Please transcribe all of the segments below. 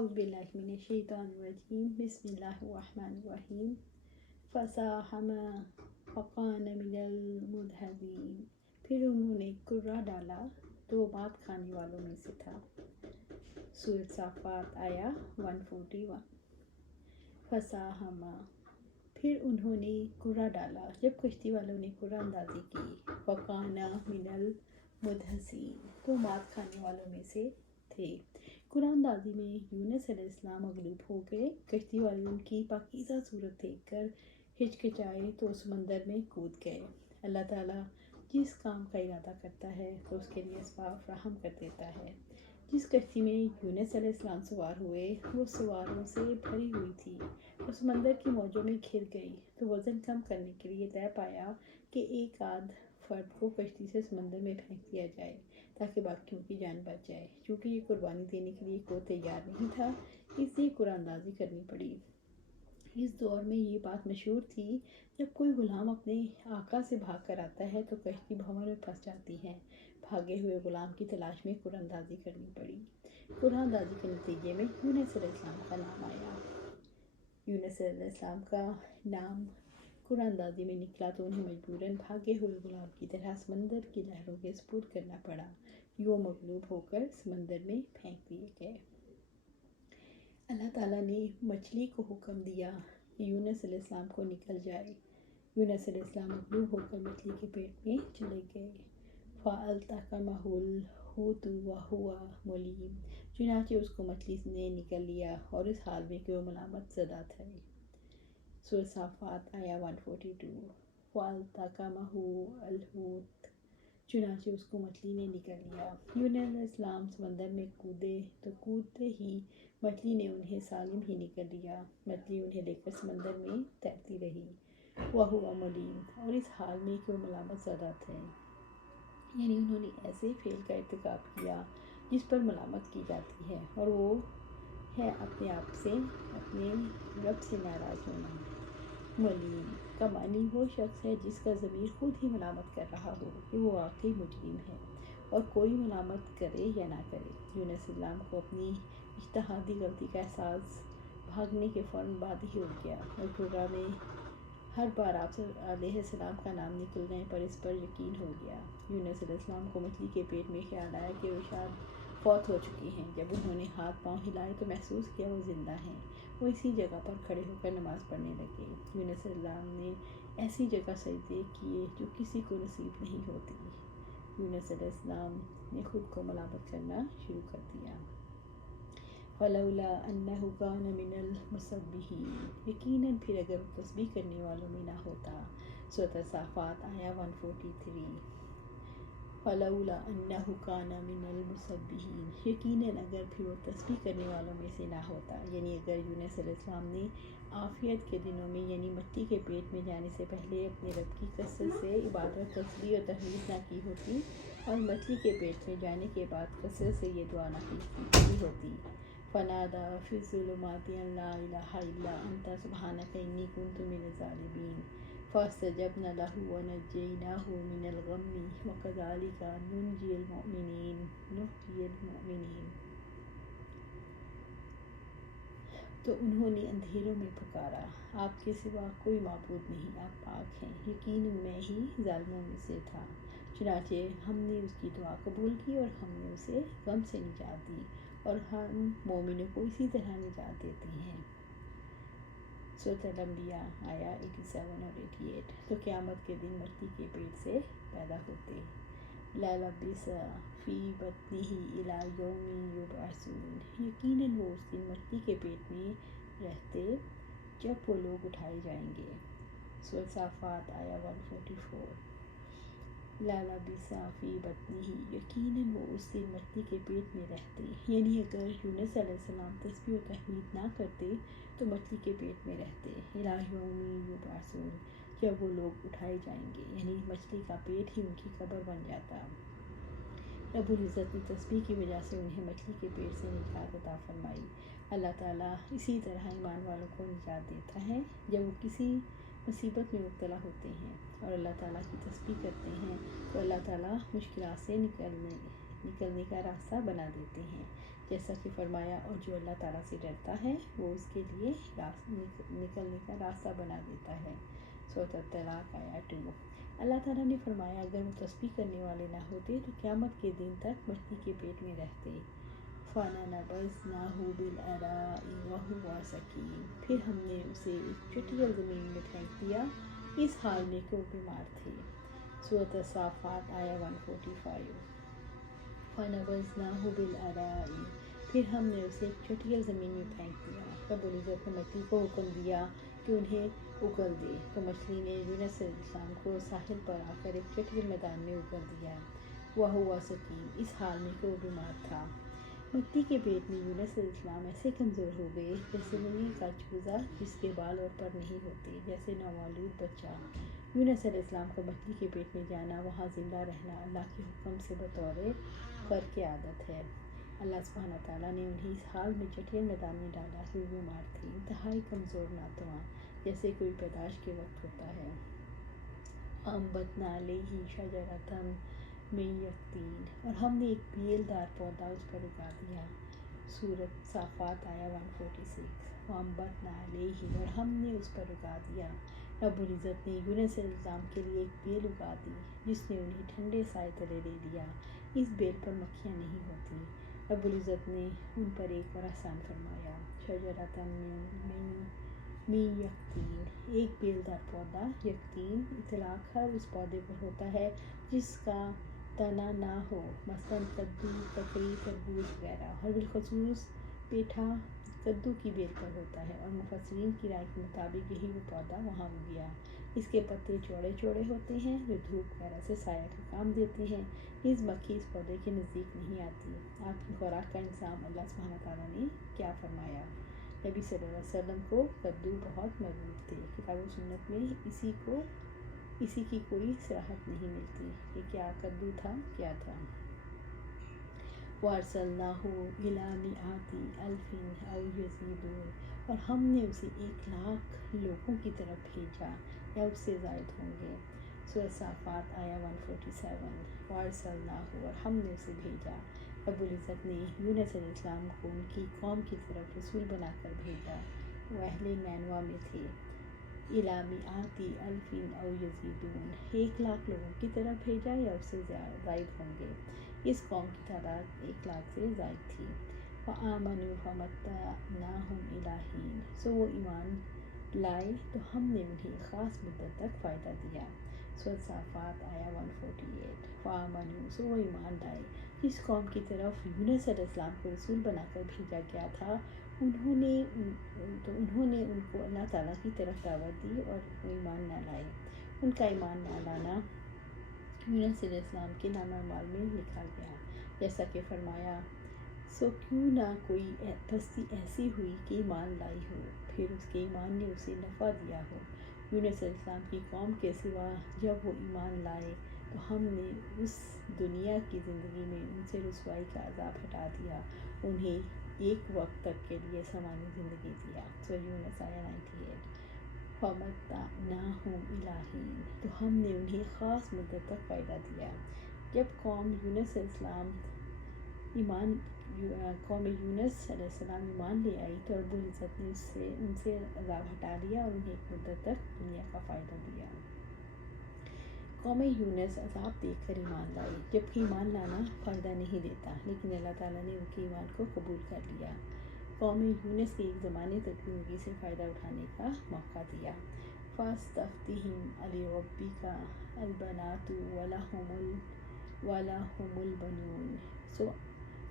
اعوذ باللہ من الشیطان الرجیم بسم اللہ الرحمن الرحیم فساہم فکان من المدحضین، پھر انہوں نے کرہ ڈالا تو مات کھانے والوں میں سے تھا۔ سورۃ صافات آیا 141۔ فساہم، پھر انہوں نے کرہ ڈالا، جب کشتی والوں نے کرہ اندازی کی، فکان من المدحضین، تو مات کھانے والوں میں سے تھے۔ کرہ اندازی میں یونس علیہ السلام مغلوب ہو گئے۔ کشتی والے ان کی پاکیزہ صورت دیکھ کر ہچکچائے تو سمندر میں کود گئے۔ اللہ تعالیٰ جس کام کا ارادہ کرتا ہے تو اس کے لیے اسباب فراہم کر دیتا ہے۔ جس کشتی میں یونس علیہ السلام سوار ہوئے وہ سواروں سے بھری ہوئی تھی اور سمندر کی موجوں میں گھر گئی، تو وزن کم کرنے کے لیے طے پایا کہ ایک آدھ فرد کو کشتی سے سمندر میں پھینک دیا جائے تاکہ باقیوں کی جان بچ جائے۔ چونکہ یہ قربانی دینے کے لیے کوئی تیار نہیں تھا، اس لیے کرہ اندازی کرنی پڑی۔ اس دور میں یہ بات مشہور تھی، جب کوئی غلام اپنے آقا سے بھاگ کر آتا ہے تو کشتی بھنور میں پھنس جاتی ہے۔ بھاگے ہوئے غلام کی تلاش میں کرہ اندازی کرنی پڑی۔ کرہ اندازی کے نتیجے میں یونس علیہ السلام کا نام آیا۔ یونس علیہ السلام کا نام کرہ اندازی میں نکلا تو انہیں مجبوراً بھاگے ہوئے غلام کی طرح سمندر کی لہروں کے سپرد کرنا پڑا۔ وہ مغلوب ہو کر سمندر میں پھینک دیے گئے۔ اللہ تعالیٰ نے مچھلی کو حکم دیا کہ یونس علیہ السلام کو نگل جائے۔ یونس علیہ السلام مغلوب ہو کر مچھلی کے پیٹ میں چلے گئے۔ فَالْتَقَمَهُ الْحُوتُ وَهُوَ مُلِيمٌ، چنانچہ اس کو مچھلی نے نگل لیا اور اس حال میں کہ وہ ملامت زدہ تھے۔ سورۃ صافات آیا 142۔ فَالْتَقَمَهُ الْحُوتُ، چنانچہ اس کو مچھلی نے نگل لیا۔ یونس علیہ السلام سمندر میں کودے تو کودتے ہی مچھلی نے انہیں سالم ہی نگل لیا۔ مچھلی انہیں لے کر سمندر میں تیرتی رہی۔ وَهُوَ مُلِيمٌ، اور اس حال میں کہ وہ ملامت زدہ تھے، یعنی انہوں نے ایسے فعل کا ارتکاب کیا جس پر ملامت کی جاتی ہے، اور وہ ہے اپنے آپ سے، اپنے رب سے ناراض ہونا۔ ملیم کا معنی وہ شخص ہے جس کا ضمیر خود ہی ملامت کر رہا ہو کہ وہ واقعی مجرم ہے، اور کوئی ملامت کرے یا نہ کرے۔ یونس علیہ السلام کو اپنی اجتہادی غلطی کا احساس بھاگنے کے فوراً بعد ہی ہو گیا، اور کرہ میں ہر بار آپ علیہ السلام کا نام نکلنے پر اس پر یقین ہو گیا۔ یونس علیہ السلام کو مچھلی کے پیٹ میں خیال آیا کہ وہ شاید فوت ہو چکی ہیں۔ جب انہوں نے ہاتھ پاؤں ہلائے تو محسوس کیا وہ زندہ ہیں۔ وہ اسی جگہ پر کھڑے ہو کر نماز پڑھنے لگے۔ یونس علیہ السلام نے ایسی جگہ سجدے کیے جو کسی کو نصیب نہیں ہوتی۔ یونس علیہ السلام نے خود کو ملامت کرنا شروع کر دیا۔ فَلَوْلَا أَنَّهُ كَانَ مِنَ الْمُسَبِّحِينَ، یقیناً پھر اگر وہ تسبیح کرنے والوں میں نہ ہوتا۔ سورۃ صافات آیا 143۔ فَلَوْلَا أَنَّهُ كَانَ مِنَ الْمُسَبِّحِينَ، یقیناً اگر پھر وہ تسبیح کرنے والوں میں سے نہ ہوتا، یعنی اگر یونس علیہ السلام نے عافیت کے دنوں میں یعنی مچھلی کے پیٹ میں جانے سے پہلے اپنے رب کی کثرت سے عبادت، تسبیح اور تحمید نہ کی ہوتی، اور مچھلی کے پیٹ میں جانے کے بعد کثرت سے یہ دعا نہ کی ہوتی، فَنَادَىٰ فِي الظُّلُمَاتِ أَن لَا إِلَٰهَ إِلَّا أَنتَ سُبْحَانَكَ إِنِّي كُنتُ مِنَ الظَّالِمِينَ فَاسْتَجَبْنَا لَهُ وَنَجَّيْنَاهُ مِنَ الْغَمِّ وَكَذَٰلِكَ نُنجِي الْمُؤْمِنِينَ۔ تو انہوں نے اندھیروں میں پکارا، آپ کے سوا کوئی معبود نہیں، آپ پاک ہیں، یقیناً میں ہی ظالموں میں سے تھا۔ چنانچہ ہم نے اس کی دعا قبول کی اور ہم نے اسے غم سے نجات دی، اور ہم مومنوں کو اسی طرح نجات دیتے ہیں۔ سورۃ الانبیاء آیا 87 اور 88۔ تو قیامت کے دن مچھلی کے پیٹ سے پیدا ہوتے، لَلَبِثَ فِي بَطْنِهِ إِلَىٰ يَوْمِ يُبْعَثُونَ، یقیناً وہ اس دن مچھلی کے پیٹ میں رہتے جب وہ لوگ اٹھائے جائیں گے۔ سورۃ صافات آیا 144۔ لَلَبِثَ فِي بَطْنِهِ، یقیناً وہ اس دن مچھلی کے پیٹ میں رہتے، یعنی اگر یونس علیہ السلام تسبیح و تحمید نہ کرتے تو مچھلی کے پیٹ میں رہتے، إِلَىٰ يَوْمِ يُبْعَثُونَ، جب وہ لوگ اٹھائے جائیں گے، یعنی مچھلی کا پیٹ ہی ان کی قبر بن جاتا۔ رب العزت نے تسبیح کی وجہ سے انہیں مچھلی کے پیٹ سے نجات عطا فرمائی۔ اللہ تعالیٰ اسی طرح ایمان والوں کو نجات دیتا ہے جب وہ کسی مصیبت میں مبتلا ہوتے ہیں اور اللہ تعالیٰ کی تسبیح کرتے ہیں، تو اللہ تعالیٰ مشکلات سے نکلنے کا راستہ بنا دیتے ہیں۔ جیسا کہ فرمایا اور جو اللہ تعالیٰ سے ڈرتا ہے وہ اس کے لیے نکلنے کا راستہ بنا دیتا ہے۔ سورۃ الطلاق آیت 2۔ اللہ تعالیٰ نے فرمایا اگر وہ تسبیح کرنے والے نہ ہوتے تو قیامت کے دن تک مچھلی کے پیٹ میں رہتے۔ فَنَبَذْنَاهُ بِالْعَرَاءِ وَهُوَ سَقِيمٌ، پھر ہم نے اسے ایک چٹیل زمین میں پھینک دیا اس حال میں کہ وہ بیمار تھے۔ سورۃ الصافات آیت 145۔ فَنَبَذْنَاهُ بِالْعَرَاءِ، پھر ہم نے اسے ایک چٹیل زمین میں پھینک دیا۔ رب العزت نے مچھلی کو حکم دیا کہ انہیں اگل دے، تو مچھلی نے یونس علیہ السلام کو ساحل پر آ کر ایک چٹیل میدان میں اگل دیا۔ وَهُوَ سَقِيمٌ، اس حال میں کہ وہ بیمار تھا۔ مٹی کے پیٹ میں یونس علیہ السلام ایسے کمزور ہو گئے جیسے وہی کا چوزا جس کے بال اور پر نہیں ہوتے، جیسے نومولود بچہ۔ یونس علیہ السلام کا مٹی کے پیٹ میں جانا، وہاں زندہ رہنا اللہ کے حکم سے بطور فرق عادت ہے۔ اللہ سبحانہ تعالیٰ نے انہیں اس حال میں چٹیل میدان میں ڈالا کہ وہ بیمار تھے، انتہائی کمزور ناتواں، جیسے کوئی پیدائش کے وقت ہوتا ہے۔ وَأَنبَتْنَا عَلَيْهِ شَجَرَةً مِّن يَقْطِينٍ، اور ہم نے ایک بیل دار پودا اس پر اگا دیا۔ سورۃ صافات آیت 146۔ وَأَنبَتْنَا عَلَيْهِ، اور ہم نے اس پر اگا دیا۔ رب العزت نے یونس علیہ السلام کے لیے ایک بیل اگا دی جس نے انہیں ٹھنڈے سائے تلے لے لیا۔ اس بیل پر مکھیاں نہیں ہوتی۔ رب العزت نے ان پر ایک اور احسان فرمایا۔ شجرۃ من یقطین، ایک بیل دار پودا، یقطین اطلاق ہر اس پودے پر ہوتا ہے جس کا تنا نہ ہو، مثلاً کدو، ککڑی، تربوز وغیرہ، اور بالخصوص پیٹھا کدو کی بیل پر ہوتا ہے، اور مفسرین کی رائے کے مطابق یہی وہ پودا وہاں اگ گیا۔ اس کے پتے چوڑے چوڑے ہوتے ہیں جو دھوپ وغیرہ سے سایہ کا کام دیتے ہیں۔ نیز مکھی اس پودے کے نزدیک نہیں آتی۔ آپ کی خوراک کا انتظام اللہ سبحانہ تعالیٰ نے کیا فرمایا؟ نبی صلی اللہ علیہ وسلم کو کدو بہت محبوب تھے۔ کتاب و سنت میں اسی کی کوئی صراحت نہیں ملتی کہ کیا کدو تھا، کیا تھا۔ وَأَرْسَلْنَاهُ إِلَىٰ مِائَةِ أَلْفٍ أَوْ يَزِيدُونَ، اور ہم نے اسے 1,00,000 لوگوں کی طرف بھیجا یا اس سے زائد ہوں گے۔ سورۃ صافات آیت 147۔ وَأَرْسَلْنَاهُ، اور ہم نے اسے بھیجا۔ رب العزت نے یونس علیہ السلام کو ان کی قوم کی طرف رسول بنا کر بھیجا، وہ اہل نینوا میں تھے۔ إِلَىٰ مِائَةِ أَلْفٍ أَوْ يَزِيدُونَ، 1,00,000 لوگوں کی طرف بھیجا یا اس سے زائد ہوں گے۔ اس قوم کی تعداد 1,00,000 سے زائد تھی۔ فَآمَنُوا فَمَتَّعْنَاهُمْ إِلَىٰ حِینٍ، سو وہ ایمان لائے تو ہم نے انہیں خاص مدت تک فائدہ دیا۔ سورۃ صافات آیت 148۔ فَآمَنُوا، سو وہ ایمان لائے جس قوم کی طرف یونس علیہ السلام کو رسول بنا کر بھیجا گیا تھا، انہوں نے ان کو اللہ تعالیٰ کی طرف دعوت دی اور وہ ایمان نہ لائے۔ ان کا ایمان نہ لانا یونس علیہ السلام کے نامہ اعمال میں لکھا گیا، جیسا کہ فرمایا سو کیوں نہ کوئی بستی ایسی ہوئی کہ ایمان لائی ہو، پھر اس کے ایمان نے اسے نفع دیا ہو۔ یونس علیہ السلام کی قوم کے سوا جب وہ ایمان لائے تو ہم نے اس دنیا کی زندگی میں ان سے رسوائی کا عذاب ہٹا دیا، انہیں ایک وقت تک کے لیے سامانی زندگی دیا۔ سورۃ یونس آیت 98۔ فَمَتَّعْنَاهُمْ إِلَىٰ حِینٍ، تو ہم نے انہیں خاص مدت تک فائدہ دیا۔ جب قوم یونس علیہ السلام ایمان لے آئی تو رب العزت نے ان سے عذاب ہٹا دیا اور انہیں ایک مدت تک دنیا کا فائدہ دیا۔ قوم یونس عذاب دیکھ کر ایمان لائی، جبکہ ایمان لانا فائدہ نہیں دیتا، لیکن اللہ تعالیٰ نے ان کے ایمان کو قبول کر لیا۔ قوم یونس کے ایک زمانے تک زندگی سے فائدہ اٹھانے کا موقع دیا۔ فَاسْتَفْتِهِمْ أَلِرَبِّكَ الْبَنَاتُ وَلَهُمُ الْبَنُونَ، سو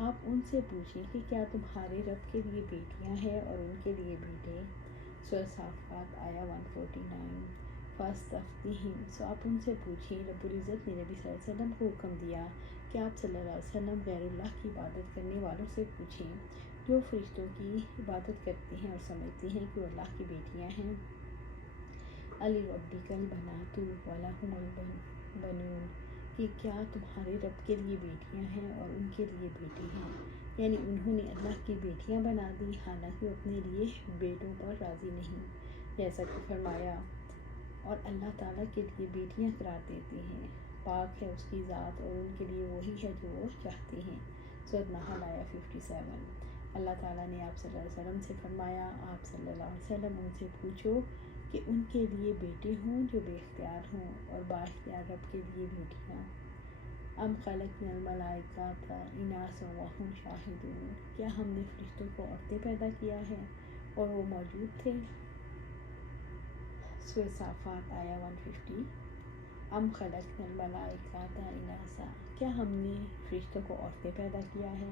آپ ان سے پوچھیں کہ کیا تمہارے رب کے لیے بیٹیاں ہیں اور ان کے لیے بیٹے۔ سورۃ صافات آیت 149۔ فَاسْتَفْتِهِمْ، سو آپ ان سے پوچھیں۔ رب العزت نے نبی صلی اللہ علیہ وسلم کو حکم دیا کہ آپ صلی اللہ علیہ وسلم غیر اللہ کی عبادت کرنے والوں سے پوچھیں جو فرشتوں کی عبادت کرتے ہیں اور سمجھتے ہیں کہ وہ اللہ کی بیٹیاں ہیں۔ أَلِرَبِّكَ الْبَنَاتُ وَلَهُمُ الْبَنُونَ، کہ کیا تمہارے رب کے لیے بیٹیاں ہیں اور ان کے لیے بیٹے ہیں، یعنی انہوں نے اللہ کی بیٹیاں بنا دی حالانکہ وہ اپنے لیے بیٹوں پر راضی نہیں، جیسا کہ فرمایا اور اللہ تعالیٰ کے لیے بیٹیاں قرار دیتے ہیں، پاک ہے اس کی ذات اور ان کے لیے وہی ہے جو وہ چاہتے ہیں۔ سورۃ نحل آیا 57۔ اللہ تعالیٰ نے آپ صلی اللہ علیہ وسلم سے فرمایا، آپ صلی اللہ علیہ وسلم ان سے پوچھو کہ ان کے لیے بیٹے ہوں جو بے اختیار ہوں اور با اختیار رب کے لیے بیٹیاں۔ ام خلقنا الملائکۃ اناثا وہم شاہدون، کیا ہم نے فرشتوں کو عورتیں پیدا کیا ہے اور وہ موجود تھے؟ سورۃ صافات آیا 150۔ ام خلقنا الملائکۃ اناثا، کیا ہم نے فرشتوں کو عورتیں پیدا کیا ہے؟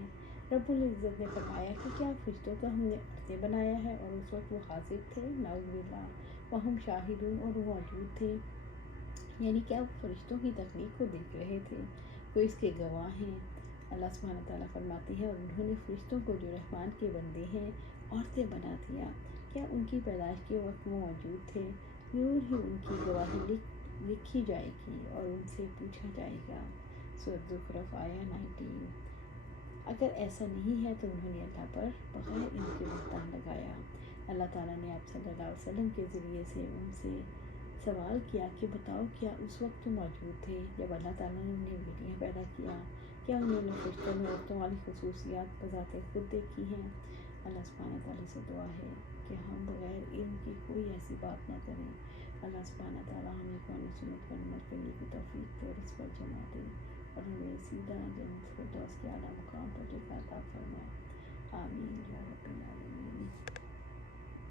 رب العزت نے فرمایا کہ کیا فرشتوں کو ہم نے عورتیں بنایا ہے اور اس وقت وہ حاضر تھے؟ نعوذ باللہ، وہم شاہدون، اور وہ موجود تھے، یعنی کیا وہ فرشتوں کی تخلیق کو دیکھ رہے تھے؟ وہ اس کے گواہ ہیں۔ اللہ سبحانہ تعالیٰ فرماتے ہیں، اور انہوں نے فرشتوں کو جو رحمان کے بندے ہیں عورتیں بنا دیا، کیا ان کی پیدائش کے وقت وہ موجود تھے؟ ضرور ہی ان کی گواہی لکھی جائے گی اور ان سے پوچھا جائے گا۔ سورۃ زخرف آیا 19۔ اگر ایسا نہیں ہے تو انہوں نے اللہ پر بغیر ان کے بہتان لگایا۔ اللہ تعالیٰ نے آپ صلی اللہ علیہ وسلم کے ذریعے سے ان سے سوال کیا کہ بتاؤ، کیا اس وقت تو موجود تھے جب اللہ تعالیٰ نے انہیں بیٹیاں پیدا کیا؟ کیا انہوں نے فرشتوں میں عورتوں والی خصوصیات بذات خود دیکھی ہیں؟ اللہ سبحانہ تعالیٰ سے دعا ہے کہ ہم بغیر علم کی کوئی ایسی بات نہ کریں۔ اللہ سبحانہ تعالیٰ ہمیں قرآن و سنت پر عمل کرنے کی توفیق دے اور اس پر جمع دے، اور ہمیں سیدھا جنت الفردوس کے اعلیٰ مقام پر جگہ عطا فرمائے۔ آمین یا رب العالمین۔